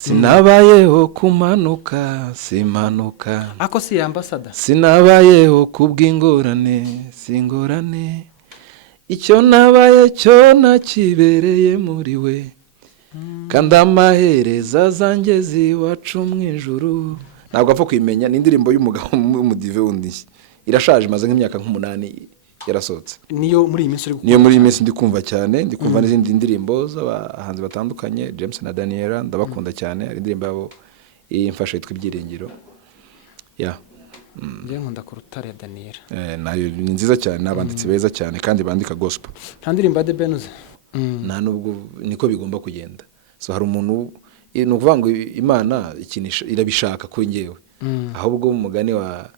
Sinabayeho kumanuka simanuka ako si ambassador sinabayeho kubw'ingorane singorane icyo nabaye cyo nakibereye muri we kandi amahereza zanjye ziwacu mu ijuru ntabwo apfa kwimenya n'indirimbo y'umugabo w'umudive wundi irashaje maze nk'imyaka nk'umunani yarasohotse niyo muri iyi minsi ndi kumva cyane ndi kumva n'izindi ndirimbo z'abahanzi batandukanye James na Daniela ndabakunda cyane ari indirimbo yabo imfasha yitwa ibyiringiro njye nkunda ku rutare ya Daniela nayo ni nziza cyane n'abanditsi beza cyane kandi bandika gospel nta ndirimbo de Benuze nta nubwo niko bigomba kugenda so hari umuntu ni ukuvuga ngo Imana ikinisha irabishaka kuri njyewe ahubwo umugani wa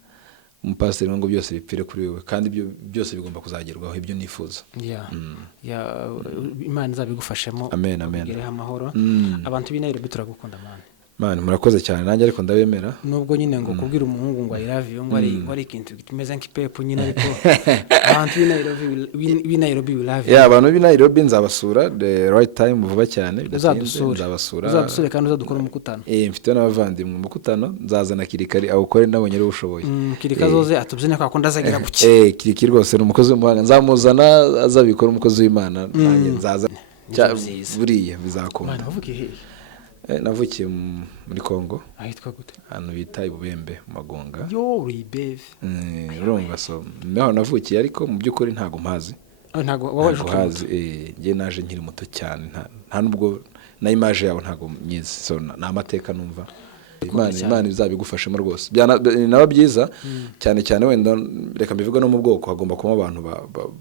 umupasiteri ngo byose bipfire kuri wewe kandi ibyo byose bigomba kuzagerwaho ibyo nifuza Imana izabigufashemo amen ugere amahoro abantu b'Inairobi turagukunda mani murakoze cyane nanjye ariko ndabemera nubwo nyine ngo kubwira umuhungu ngo I love you ngo ari ikintu kimeze nk'ipepo nyine ariko abantu b'Inairobi we love you abantu b'Inairobi nzabasura the right time vuba cyane uzadusure kandi uzadukora umukutano mfite n'abavandimwe umukutano nzazana kirikari awukore nabonye ari ushoboye kirika zoze atubyine kwa kundi azagira buke kiriki rwose ni umukozi w'umuhanga nzamuzana azabikora umukozi w'Imana nanjye nzaza buriya bizakunda navukiye muri Kongo ahitwa gute hano bita Ibubembe Magonga Ribeve urumva so naho navukiye ariko mu by'ukuri ntago mpazi ntago wabaje kuhazi ngiye naje nkiri muto cyane nta nubwo na image yawe ntago myiza so na amateka numva Imana izabigufashemo rwose naba byiza cyane cyane wenda reka mbivuga no mu bwoko hagomba kuba abantu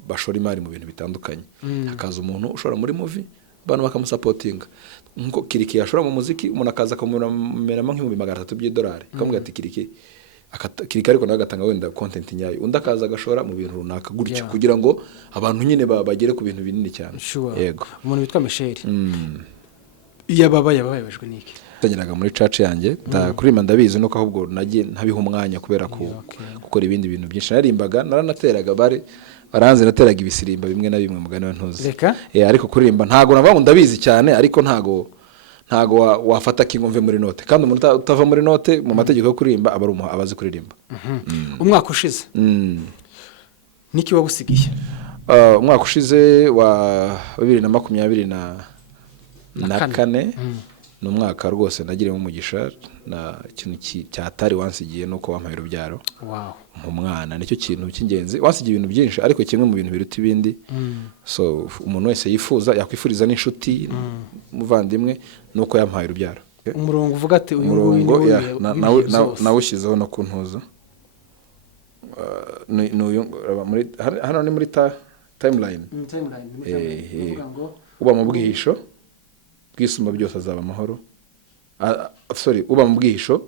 bashora imari mu bintu bitandukanye hakaza umuntu ushora muri movie abantu bakamusapotinga nko kiriki yashora mu muziki umuntu akaza akamumeramo $300 by'idolari akamubwira ati kiriki ariko nagatanga wenda content nyayo undi akaza agashora mu bintu runaka gutyo kugira ngo abantu nyine bagere ku bintu binini cyane yego umuntu witwa Michel yababajwe niki tanyiraga muri church yanjye kuririmba ndabizi nuko ahubwo nagiye ntabiha umwanya kubera gukora ibindi bintu byinshi narimbaga naranateraga baranze nateraga ibisirimba bimwe na bimwe mugane wa ntuzi ariko kuririmba ntago navuga ngo ndabizi cyane ariko ntago wafata kingomve muri note kandi umuntu utava muri note mu mategeko yo kuririmba abazi kuririmba umwaka ushize niki wagusigiye umwaka ushize wa 2024 n'umwaka rwose nagiremo umugisha na ikintu cyatari wansigiye nuko wampaye urubyaro mu mwana nicyo kintu cy'ingenzi wansigiye ibintu byinshi ariko kimwe mu bintu biruta ibindi so umuntu wese yifuza yakwifuriza n'inshuti muvandimwe nuko yampaye urubyaro umurongo uvuga ati uyu murongo nawushyizeho no kuntuza hano ni muri timeline uba mu bwihisho bwisuma byose azaba amahoro uba mu bwihisho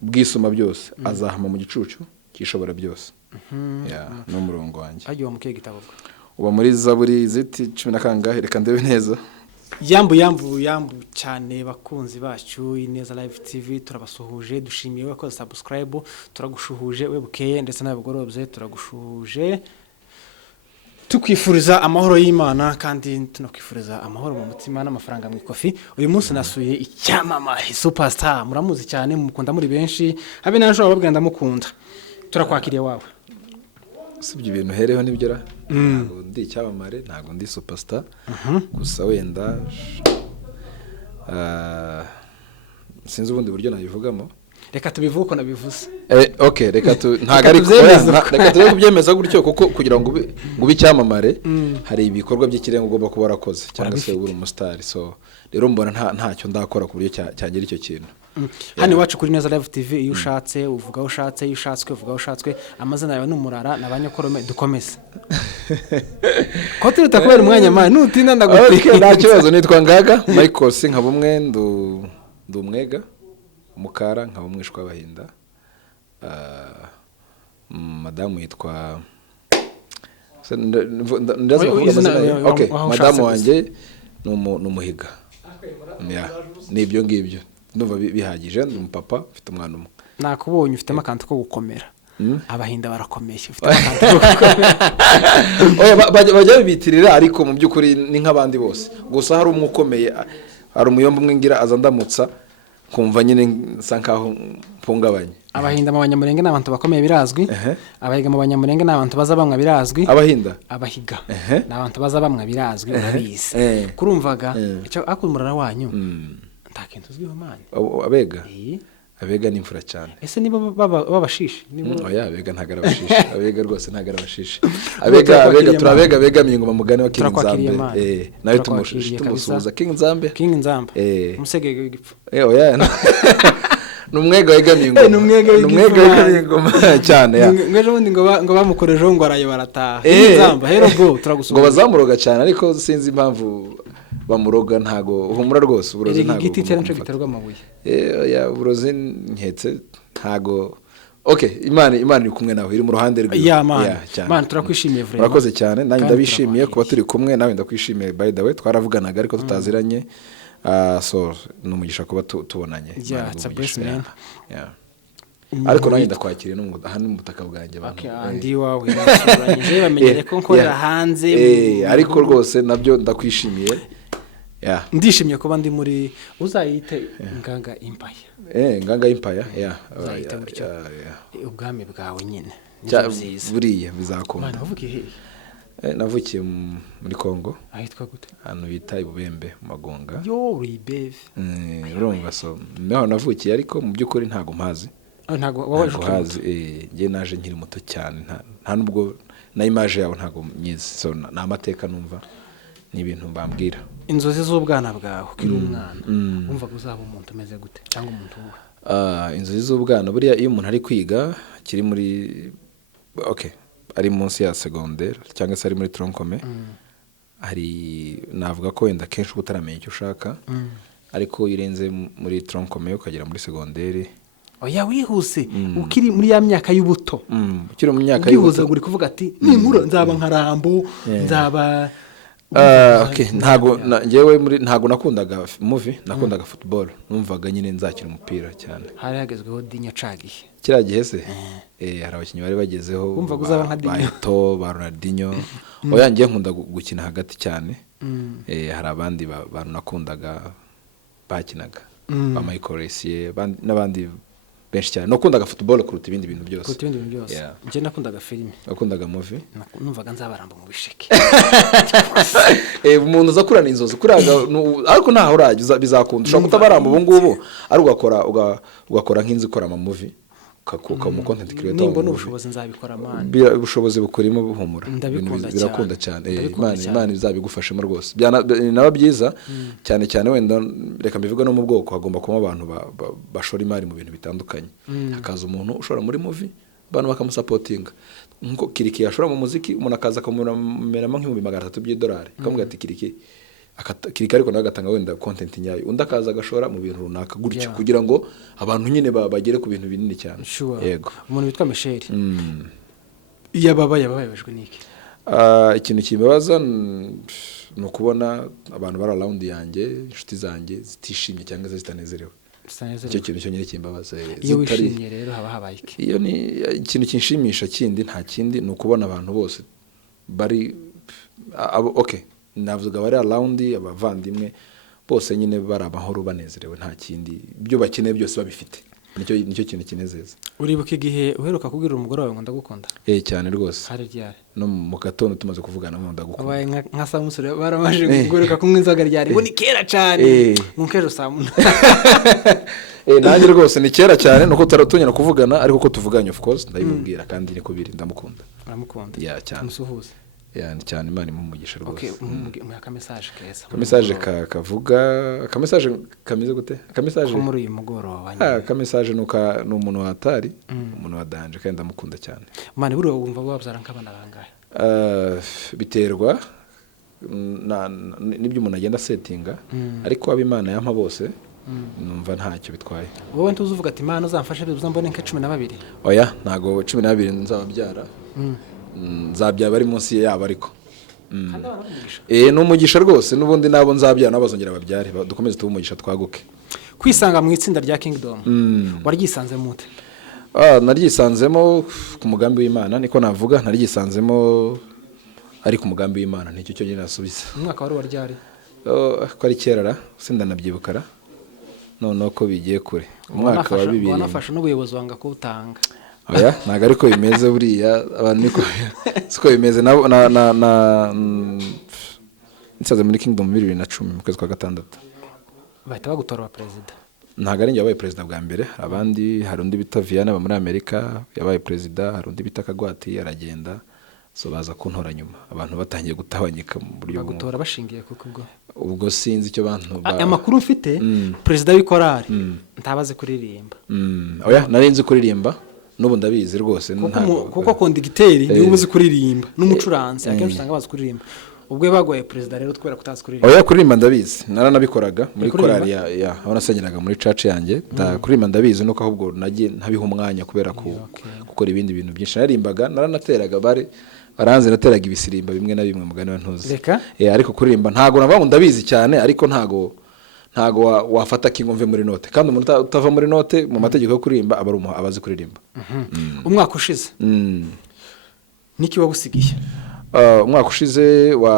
bwisuma byose azahama mu gicucu cyishobora byose n'umurongo wanjye agiye mu kihe gitabo uba muri Zaburi ziti 10 na kangahe reka ndebe neza yambu cyane bakunzi bacu Ineza Live TV turabasuhuje dushimiye we ko subscribe turagushuhuje we bukeye ndetse n'abagorobye turagushuhuje tukwifuriza amahoro y'Imana kandi tunakwifuriza amahoro mu mutima n'amafaranga mu ikofi uyu munsi nasuye icyamamare superstar muramuzi cyane mukunda muri benshi habe naje bababwira ndamukunda turakwakiriye wawe sibyo ibintu hereho nibyora ntago ndi icyamamare ntago ndi superstar gusa wenda sinzi ubundi buryo nabivugamo reka tubivuge uko nabivuze okay reka ntago ari reka turebe kubyemeza gutyo kuko kugira ngo ube icyamamare hari ibikorwa by'ikirenga ugomba kuba warakoze cyangwa se uri umustar so rero mbona ntacyo ndakora ku buryo cyangera icyo kintu hano iwacu kuri Ineza Live TV iyo ushatse uvuga ushatse iyo ushatswe uvuga ushatswe amazina yawe n'umurara nabanyakorome dukomeze ko turuta kubera umwanya mane nutinda ndaguteka nta kibazo nitwa Ngaga Michael Sinkabumwe ndumwega Mukara nkaba umwishwa w'abahinda madamu yitwa madamu wanjye n'umuhiga nibyo ngibyo ndumva bihagije ndi umupapa mfite umwana umwe nakubonye ufitemo akantu ko gukomera abahinda barakomeye ufite akantu ko gukomera bajya bibitirira ariko mu by'ukuri ni nk'abandi bose gusa hari umwe ukomeye hari umuyombo umwe ngira aza ndamutsa kumva nyine nsa nkaho mpungabanye. Abahinda mu Banyamulenge n'abantu bakomeye birazwi. Abahiga mu Banyamulenge n'abantu baza bamwe birazwi. Abahiga n'abantu baza bamwe birazwi urabizi. Kurumvaga icyo akumurara wanyu ntakintu uzwiho mani. Abega ni imfura cyane. Ese nibo babashishe? Oya, abega ntagara abashishe. Abega rwose ntagara abashishe. Abega turabega ingoma mugani wa King Nzambe. Nawe tumusuhuza King Nzambe. Umusegege w'igipfu. Oya. Numwega wegamiye ingoma. Numwega wegamiye ingoma cyane ya. Ngeje bundi ngo bamukorejeho ngo arayo barataha. Nzamba hero bro turagusuhuza. Ngo bazamuroga cyane ariko sinzi impamvu bamuroga ntago uhumura rwose uburozi ntago. Igiti cyane cyo giterwa amabuye. Ya uburozi nketse ntago. Okay, Imana iri kumwe nawe iri mu ruhande rwe. Ya man turakwishimiye vraiment. Urakoze cyane nanjye ndabishimiye kuba turi kumwe nawe ndakwishimiye by the way twaravuganaga ariko tutaziranye. So numugisha kuba tubonanye. Ariko nanjye ndakwakiriye no hano mu butaka bwanjye abantu. Andi wawe nasuranye bamenyere ko nkorera hanze. Ariko rwose nabyo ndakwishimiye. Ndishimye kuba ndi muri uzayite Nganga Empire. Nganga Empire uzayite buryo. Ubwami bwawe nyine. Buriya bizakoma. Mana uvugiye he? Navukiye muri Kongo. Ahitwa gute? Hano bita Ibubembe Magonga. Yo Ribeve. Urumva so naho navukiye ariko mu byukuri ntago mpazi. Ntago waje kuhazi nge naje nkiri muto cyane nta nubwo na image yawe ntago myizi so na amateka numva ni ibintu mbambwira. Inzozi z'ubwana bwawe ukiri umwana umva uzaba umuntu umeze gute cyangwa umuntu uwe? Inzozi z'ubwana buriya iyo umuntu ari kwiga kiri muri ari munsi ya secondaire cyangwa se ari muri troncome hari navuga ko wenda kenshi utaramenya icyo ushaka ariko irenze muri troncome ukagera muri secondaire. Oya wihuse ukiri muri ya myaka y'ubuto. Ukiri mu myaka y'ubuto uri kuvuga ati ninkura nzaba nka Rambo nzaba ntago ngewe muri ntago nakundaga movie nakundaga football numvaga nyine nzakira umupira cyane. Hari hagezweho Dinyo cagihe kira gihe se hari abakinnyi bari bagezeho umvaga uzaba nka Dinyo ba Ronaldinho. Oya ngiye nkunda gukina hagati cyane. Hari abandi bantu nakundaga bakinaga ba Michael Essien n'abandi benshi cyane. Nakundaga football kuruta ibindi bintu byose. Nje nakundaga filime. Nakundaga movie. Numvaga nzabaramba mu bisheke. Umuntu uzakurana inzozi kuraga ariko ntaho urajya bizakunda. Ushaka kutabaramba ubu ngubu ari ugakora nk'inzi ikora ama movie. Mu content creator. Nimba n'ubushobozi nzabikora man. Ubushobozi bukurimo buhumura. Birakunda cyane. Imana izabigufashemo rwose. Naba byiza cyane wenda reka mbivuga no mu bwoko hagomba kuba abantu bashora imari mu bintu bitandukanye. Hakaza umuntu ushora muri movie abantu bakamusupportinga. Nko Kiriki yashora mu muziki umuntu akaza akamumeramo $300 by'idolari. Akamubwira ati Kiriki ariko nawe agatanga wenda content nyayo undi akaza agashora mu bintu runaka gutyo kugira ngo abantu nyine bagere ku bintu binini cyane. Yego umuntu witwa Michel yabayabajwe niki? Ikintu kibabaza no kubona abantu bari around yanjye inshuti zanjye zitishimye cyangwa zitanezerewe. Icyo kintu cyo nyine kimbabaza. Iyo wishimye rero haba habaye iki? Iyo ni ikintu kinshimisha kindi nta kindi no kubona abantu bose bari navuga bari around abavandimwe bose nyine bari amahoro banezerewe nta kindi byo bakeneye byose babifite. Nicyo kintu kinezeza. Uribuka igihe uheruka kubwira umugore wawe ngo ndagukunda? Cyane rwose. Hari ryari? No mu gatondo tumaze kuvugana ngo ndagukunda. Abaye nka Samusure baramaje kuguruka kumwe inzoga ryari ngo ni kera cyane. Munkejo Samuna. Nanjye rwose ni kera cyane nuko taratunyana kuvugana ariko ko tuvuganye of course ndabimubwira kandi ni kubiri ndamukunda. Uramukunda? Cyane. Musuhuze. Yani cyane Imana imumugisha rwose. Ka message keza. Ka message kavuga ka message kameze gute? Ka message muri uyu mugoroba. Ka message nuka n'umuntu watari umuntu wadanje kandi ndamukunda cyane. Mane buri wumva wabyara nk'abana bangahe? Biterwa nibyo umuntu agenda settinga ariko ab'Imana yampa bose numva ntacyo bitwaye. Wowe ntuzuvuga ati Imana uzamfashe bizambone nke 12? Oya ntago 12 nzababyara. Nzabyaba ari munsi yabo ariko n'umugisha rwose n'ubundi nabo nzabyana nabazongera babyare dukomeze tubumugisha twaguke. Kwisanga mu itsinda rya Kingdom waryisanzemo ute? Naryisanzemo ku mugambi w'Imana niko navuga naryisanzemo ari ku mugambi w'Imana nicyo cyo nyine nasubiza. Umwaka wari waryari? ko ari kera sindanabyibuka noneho ko bigiye kure umwaka wa 2000 wanafasha n'ubuyobozi wanga kuwutanga oya ntago ariko bimeze buriya abantu niko siko bimeze na nsaze muri Kingdom 2010 mu kwezi kwa gatandatu bahita bagutora perezida ntago ari njye wabaye perezida bwa mbere abandi hari undi bita Vianney muri Amerika yabaye perezida hari undi bita Kagwati aragenda so baza kuntora nyuma abantu batangiye gutabanyika mu buryo bwo bagutora bashingiye kuko ubwo sinzi icyo bantu amakuru mfite perezida w'ikorari ntabaze kuririmba oya narinzi kuririmba n'ubu ndabizi rwose kuko kondigiteri niwe uzi kuririmba n'umucuranzi akenshi usanga bazi kuririmba ubwo bagoye perezida rero twera kutazi kuririmba oya kuririmba ndabizi naranabikoraga muri korari aho nasengeraga muri church yanjye kuririmba ndabizi nuko ahubwo nagiye ntabiha umwanya kubera gukora ibindi bintu byinshi narimbaga naranateraga baranze nateraga ibisirimba bimwe na bimwe mugani wa ntuzi ariko kuririmba ntago navuga ngo ndabizi cyane ariko ntago wafata kingomve muri note kandi umuntu utava muri note mu mategeko yo kuririmba aba ari abazi kuririmba umwaka ushize niki wabusigiye umwaka ushize wa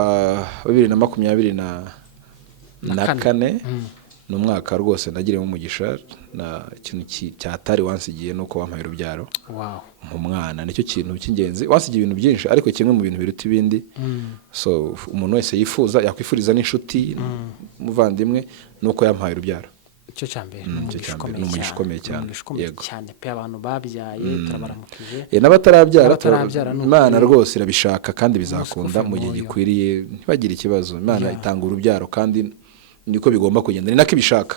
2024 ni umwaka rwose nagiremo umugisha na ikintu cyatari wansigiye nuko wampaye urubyaro mu mwana nicyo kintu cy'ingenzi wansigiye ibintu byinshi ariko kimwe mu bintu biruta ibindi so umuntu wese yifuza yakwifuriza n'inshuti muvandimwe nuko yampaye urubyaro icyo cyambere n'umugisha ukomeye cyane yego cyane pe abantu babyaye turabaramukije n'abatarabyara Imana rwose irabishaka kandi bizakunda mu gihe gikwiriye ntibagire ikibazo Imana itanga urubyaro kandi niko bigomba kugenda ni nako ibishaka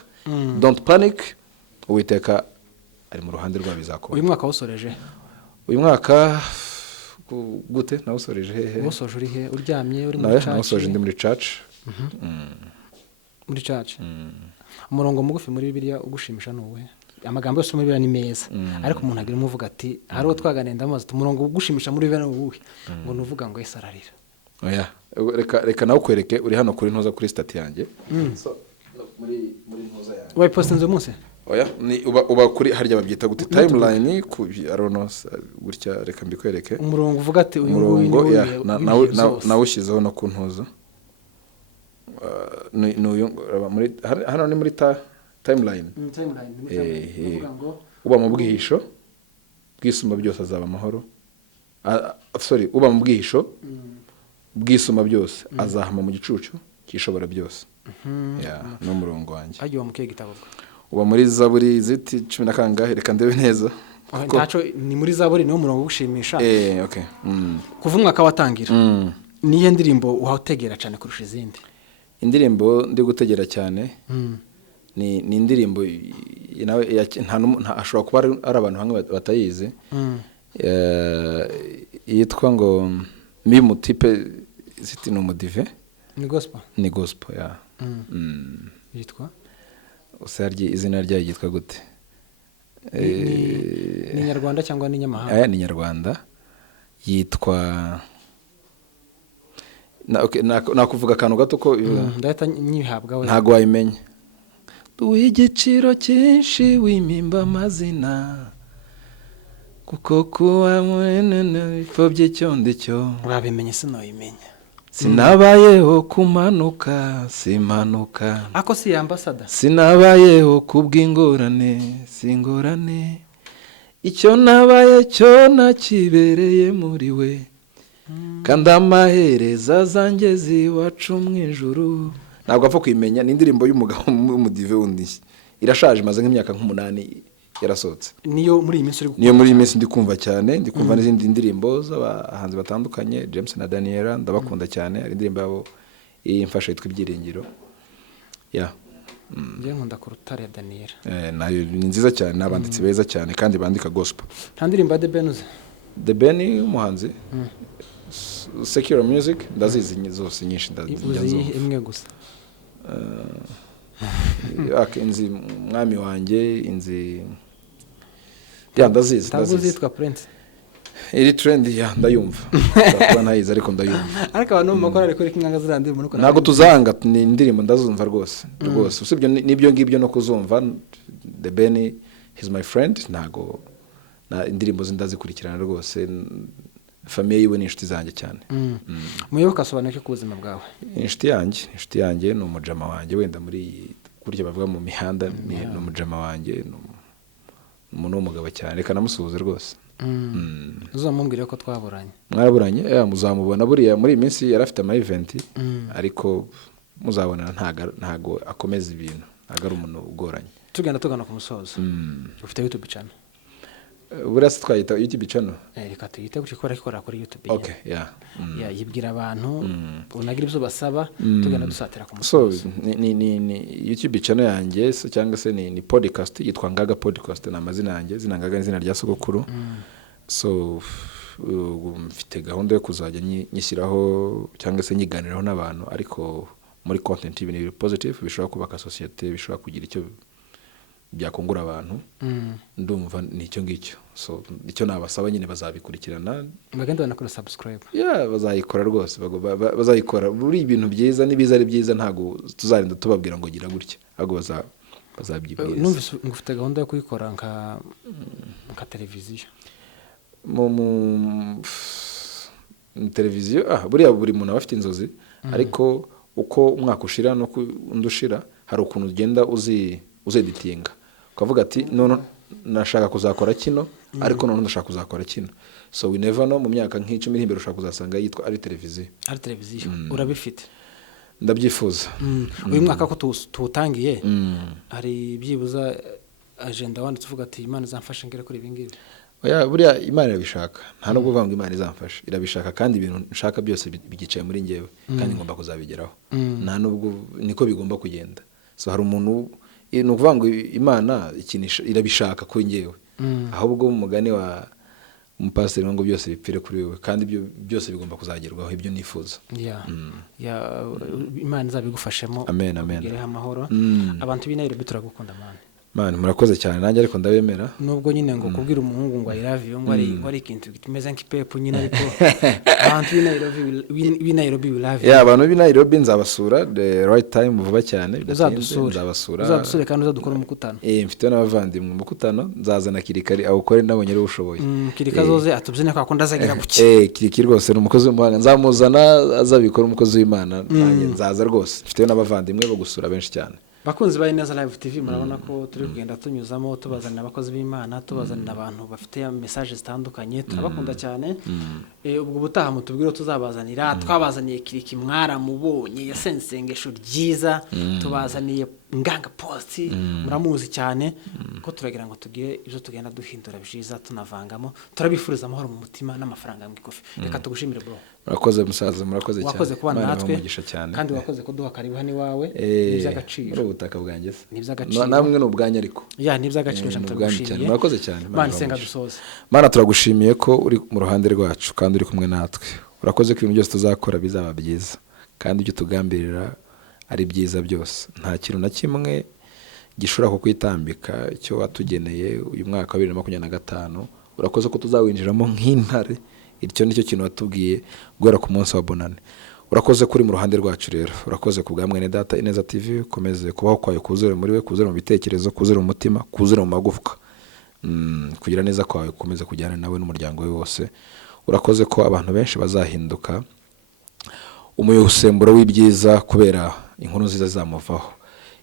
don't panic Uwiteka ari mu ruhande rwa bizakora uyu mwaka wasoreje uyu mwaka gute nawusoreje hehe wasoje uri he uryamye uri muri church nawusoje ndi muri church muri church umurongo mugufi muri Bibiliya ugushimisha nuwe amagambo yose muri Bibiliya ni meza ariko umuntu agira umuvuga ati hari uwo twaganenda amaze umurongo ugushimisha muri Bibiliya nuwe ngo nuvuga ngo Yesu ararira oya reka nawe kwereke uri hano kuri ntuza kuri stat yanjye so muri ntuza yanjye wayi postenze umunsi oya ni uba kuri harya babyita gute timeline ku aronos gutya reka mbikwereke umurongo uvuga ati uyu murongo nawushyizeho no ku ntuza muri hano ni muri timeline uba mu bwihisho bwisumba byose azaba amahoro uba mu bwihisho bwisumba byose azahama mu gicucu cyishobora byose no murongo wanjye agiye mu kihe gitabo uba muri Zaburi ziti 10 na kangahe reka ndebe neza ntaco ni muri Zaburi niwo murongo gushimisha okay kuva umwaka watangira niye ndirimbo uhategera cyane kurusha izindi indirimbo ndi gutegera cyane ni indirimbo nawe nta ashobora kuba ari abantu bamwe batayizi yitwa ngo mimutipe ziti no modive ni gospel ya yitwa usarye izina ryayo yitwa gute ni Nyarwanda cyangwa ni nyamahanga ni Nyarwanda yitwa nakuvuga kantu gato ko ndahita nyihabwa we ntago wayimenya duhigiciro cyinshi wimimba amazina kuko kuwa munene bifobye cyonde cyo urabimenye sinoyimenya sinabayeho kumanuka simanuka ako si ambassador sinabayeho kubw'ingorane singorane icyo nabaye cyo nakibereye muri we kandi amahereza zanjye ziwacu mu ijuru ntabwo apfa kwimenya ni indirimbo y'umugabo w'umudive wundi irashaje maze nk'imyaka nk'umunani yarasohotse niyo muri iyi minsi ndi kumva cyane ndi kumva n'izindi ndirimbo z'abahanzi batandukanye James na Daniela ndabakunda cyane ari indirimbo yabo imfasha yitwa Ibyiringiro ngiye nkunda ku rutare ya Daniela nayo ni nziza cyane n'abanditsi beza cyane kandi bandika gospel nta ndirimbo ya The Ben umuhanzi Secure Music ndazizi zose nyinshi ndazizi imwe gusa inzi mwami wanjye inzi ndazizi ndazizi yitwa Prince iri trend ndayumva kuba ntayizi ariko ndayumva ariko abantu mu makora ariko inkanga zirandira nuko ntago tuzanga ni indirimbo ndazumva rwose usibye nibyo ngibyo no kuzumva The Ben he's my friend ntago indirimbo zindazikurikirana rwose famiye yiwe ni inshuti zanjye cyane. Muyoboka asobanuye ko ubuzima bwawe inshuti yanjye ni umujama wanjye wenda muri kurya bavuga mu mihanda ni umujama wanjye umuntu w'umugabo cyane reka namusuhuze rwose. uzamumbwire ko twaburanye. Mwaraburanye muzamubona buriya muri iyi minsi yarafite ama event ariko muzabonana ntago akomeza ibintu ntago ari umuntu ugoranye. Tugenda tugana ku musozo ufite YouTube channel buriya se twayita YouTube channel reka tuyite gukora kuri YouTube. Okay, yibwira abantu unagira ibyo basaba tugenda dusatira ku musozo. ni YouTube channel yanjye cyangwa se ni podcast yitwa Ngaga Podcast na amazina yanjye zinangaga izina rya sogokuru. So mfite gahunda yo kuzajya nyishyiraho cyangwa se nyiganiraho n'abantu ariko muri content ibintu positive bishobora kubaka societe bishobora kugira icyo byakungura abantu. Ndumva nicyo ngicyo. So icyo nabasaba nyine bazabikurikirana bagenda banakora subscribe. Bazayikora rwose bazayikora buri ibintu byiza nibiza ari byiza ntago tuzarinda tubabwira ngo gira gutya ahubwo bazabyibwira. Numvise ngufite gahunda yo kuyikora nka televiziyo mu televiziyo. Buriya buri muntu aba afite inzozi ariko uko umwaka ushira no undushira hari ukuntu ugenda uzeditinga ukavuga ati none nashaka kuzakora kino ariko none ndashaka kuzakora kino. So we never know mu myaka nk'icumi iri imbere ushaka kuzasanga yitwa ari televiziyo. Urabifite? Ndabyifuza. Uyu mwaka ko tutangiye hari byibuza agenda wanditse uvuga ati Imana izamfashe ngere kuri ibingibi. Buriya Imana irabishaka nta nubwo uvuga ngo Imana izamfasha irabishaka kandi ibintu nshaka byose bigicaye muri njyewe kandi ngomba kuzabigeraho nta nubwo niko bigomba kugenda. So hari umuntu ni ukuvuga ngo Imana ikinisha irabishaka kuri njyewe ahubwo umugani wa umupasiteri ngo byose bipfire kuri wewe kandi ibyo byose bigomba kuzagerwaho ibyo nifuza. Imana izabigufashemo. Amen. Ugere amahoro. Abantu b'Inairobi turagukunda Mani murakoze cyane nanjye ariko ndabemera. Nubwo nyine ngo kubwira umuhungu ngo I love you ngo ari ikintu kimeze nk'ipepo nyine ariko abantu b'Inairobi we love you. Abantu b'Inairobi nzabasura the right time vuba cyane. Uzadusure kandi uzadukora umukutano. Mfite n'abavandimwe umukutano nzazana Kirikari awukore nabonye ari ushoboye. Kirika zoze atubyine kwa kundi azagira buke. Kiriki rwose ni umukozi w'umuhanga nzamuzana azabikora umukozi w'Imana nanjye nzaza rwose. Mfite n'abavandimwe bo gusura benshi cyane. Bakunzi ba Ineza Live TV murabona ko turi kugenda tunyuzamo tubazanira abakozi b'Imana tubazanira abantu bafite message zitandukanye turabakunda cyane. Ubwo butaha mutubwiro tuzabazanira twabazaniye Kiriki mwaramubonye yasensengesho ryiza tubazaniye Nganga Post muramuzi cyane ko turagira ngo tugire ibyo tugenda duhindura byiza tunavangamo turabifuriza amahoro mu mutima n'amafaranga mwikofi. Reka tugushimire bro. Murakoze musaza murakoze cyane. Wakoze kubana natwe kandi wakoze kuduha karibu hano iwawe n'iby'agaciro. Ubutaka bwanjye se. N'iby'agaciro. Namwe n'ubwanya ariko. N'iby'agaciro cyane turagushimiye. Murakoze cyane. Mana isenga dusoze. Mana turagushimiye ko uri mu ruhande rwacu kandi uri kumwe natwe. Urakoze ko ibintu byose tuzakora bizaba byiza kandi ibyo tugambirira ari byiza byose. Nta kintu na kimwe gishobora kukwitambika icyo watugeneye uyu mwaka wa 2025. Urakoze ko tuzawinjiramo nk'intare. Icyo nicyo kintu watubwiye guhera ku munsi wa bonane. Urakoze kuri mu ruhande rwacu rero. Urakoze ku bwa mwene data Ineza TV komeze kubaho kwayo kuzure muri we kuzure mu bitekerezo kuzure mu mutima kuzure mu magufwa. Kugira neza kwawe komeze kujyana nawe n'umuryango we wose. Urakoze ko abantu benshi bazahinduka umuyosemburo w'ibyiza kubera inkuru nziza zamuvaho.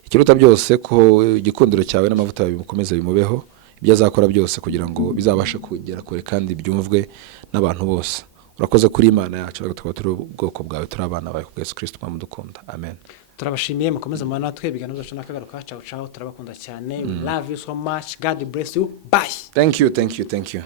Ikiruta byose ko igikundiro cyawe n'amavuta yawe bikomeze bimubeho ibyo azakora byose kugira ngo bizabashe kugera kure kandi byumvwe n'abantu bose. Urakoze kuri Imana yacu tukaba turi ubwoko bwawe turi abana bawe ku Yesu Kristo mwami dukunda. Amen. Turabashimiye mukomeze mu natwe ibiganiro byacu nakagaruka ciao turabakunda cyane. We love you so much. God bless you. Bye. Thank you.